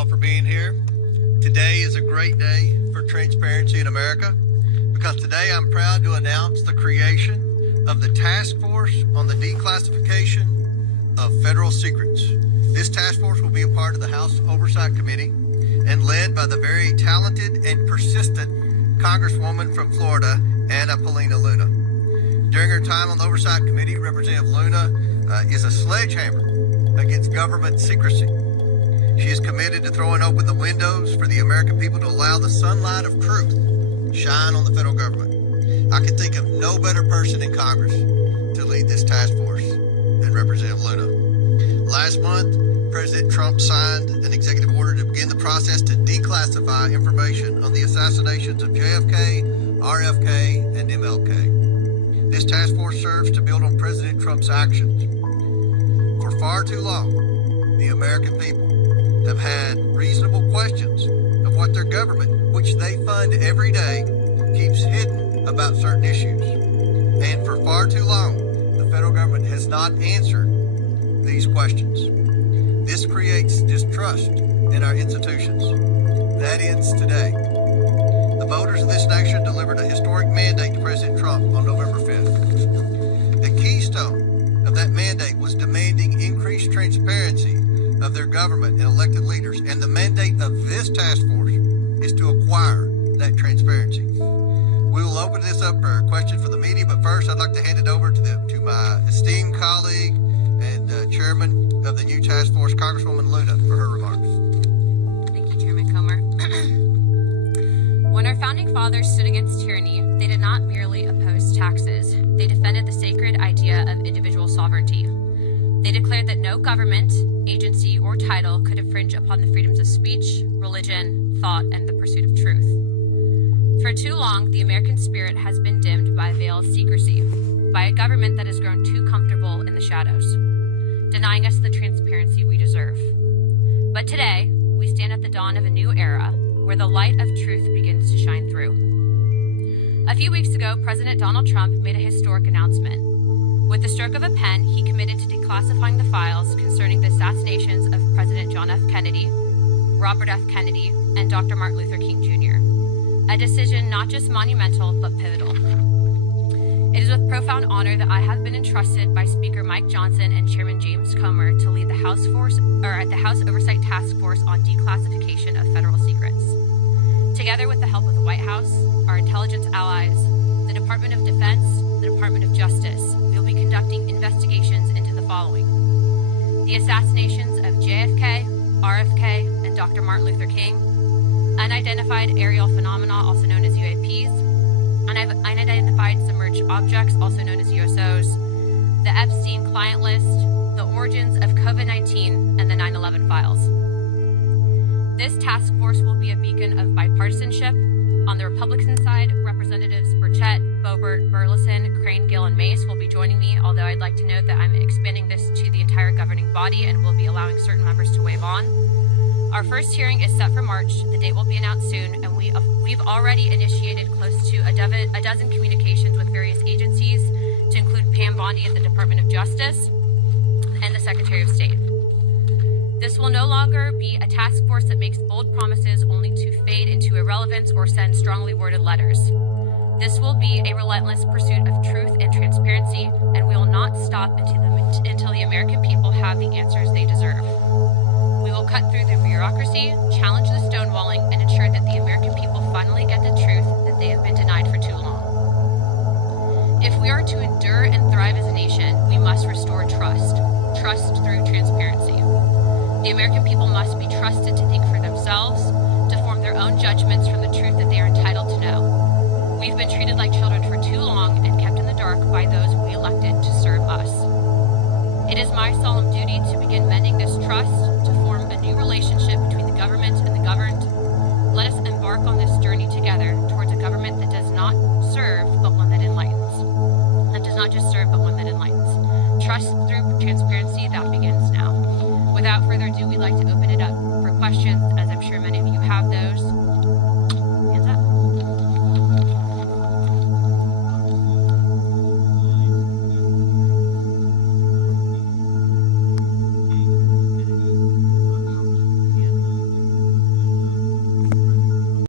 all for being here. Today is a great day for transparency in America because today I'm proud to announce the creation of the task force on the declassification of federal secrets. This task force will be a part of the House Oversight Committee and led by the very talented and persistent Congresswoman from Florida, Anna Paulina Luna. During her time on the Oversight Committee, Representative Luna is a sledgehammer against government secrecy. She is committed to throwing open the windows for the American people to allow the sunlight of truth shine on the federal government. I can think of no better person in Congress to lead this task force than Representative Luna. Last month, President Trump signed an executive order to begin the process to declassify information on the assassinations of JFK, RFK, and MLK. This task force serves to build on President Trump's actions. For far too long, the American people have had reasonable questions of what their government, which they fund every day, keeps hidden about certain issues. And for far too long, the federal government has not answered these questions. This creates distrust in our institutions. That ends today. The voters of this nation delivered a historic mandate to President Trump on November 5th. The keystone of that mandate was demanding increased transparency of their government and elected leaders, and the mandate of this task force is to acquire that transparency. We will open this up for questions from the media, but first I'd like to hand it over to my esteemed colleague and chairman of the new task force, Congresswoman Luna, for her remarks. Thank you, Chairman Comer. When our founding fathers stood against tyranny, they did not merely oppose taxes. They defended the sacred idea of individual sovereignty. They declared that no government, agency, or title could infringe upon the freedoms of speech, religion, thought, and the pursuit of truth. For too long, the American spirit has been dimmed by a veil of secrecy, by a government that has grown too comfortable in the shadows, denying us the transparency we deserve. But today, we stand at the dawn of a new era where the light of truth begins to shine through. A few weeks ago, President Donald Trump made a historic announcement. With the stroke of a pen, he committed to declassifying the files concerning the assassinations of President John F. Kennedy, Robert F. Kennedy, and Dr. Martin Luther King Jr. A decision not just monumental, but pivotal. It is with profound honor that I have been entrusted by Speaker Mike Johnson and Chairman James Comer to lead the House Oversight Task Force on Declassification of Federal Secrets. Together with the help of the White House, our intelligence allies, the Department of Defense, the Department of Justice, we will be conducting investigations into the following: the assassinations of JFK, RFK, and Dr. Martin Luther King, unidentified aerial phenomena, also known as UAPs, unidentified submerged objects, also known as USOs, the Epstein client list, the origins of COVID-19, and the 9/11 files. This task force will be a beacon of bipartisanship. On the Republican side, Representatives Burchett, Boebert, Burleson, Crane, Gill, and Mace will be joining me, although I'd like to note that I'm expanding this to the entire governing body and will be allowing certain members to waive on. Our first hearing is set for March. The date will be announced soon, and we've already initiated close to a dozen communications with various agencies, to include Pam Bondi at the Department of Justice and the Secretary of State. This will no longer be a task force that makes bold promises only to fade into irrelevance or send strongly worded letters. This will be a relentless pursuit of truth and transparency, and we will not stop until the American people have the answers they deserve. We will cut through the bureaucracy, challenge the stonewalling, and ensure that the American people finally get the truth that they have been denied for too long. If we are to endure and thrive as a nation, we must restore trust through transparency. The American people must be trusted to think for themselves, to form their own judgments from the truth that they are entitled to know. We've been treated like children for too long and kept in the dark by those we elected to serve us. It is my solemn duty to begin mending this trust, to form a new relationship between the government and the governed. Let us embark on this journey together towards a government that does not serve, but one that enlightens. That does not just serve, but one that enlightens. Trust through transparency, that begins now. Without further ado, we'd like to open it up for questions, as I'm sure many of you have those.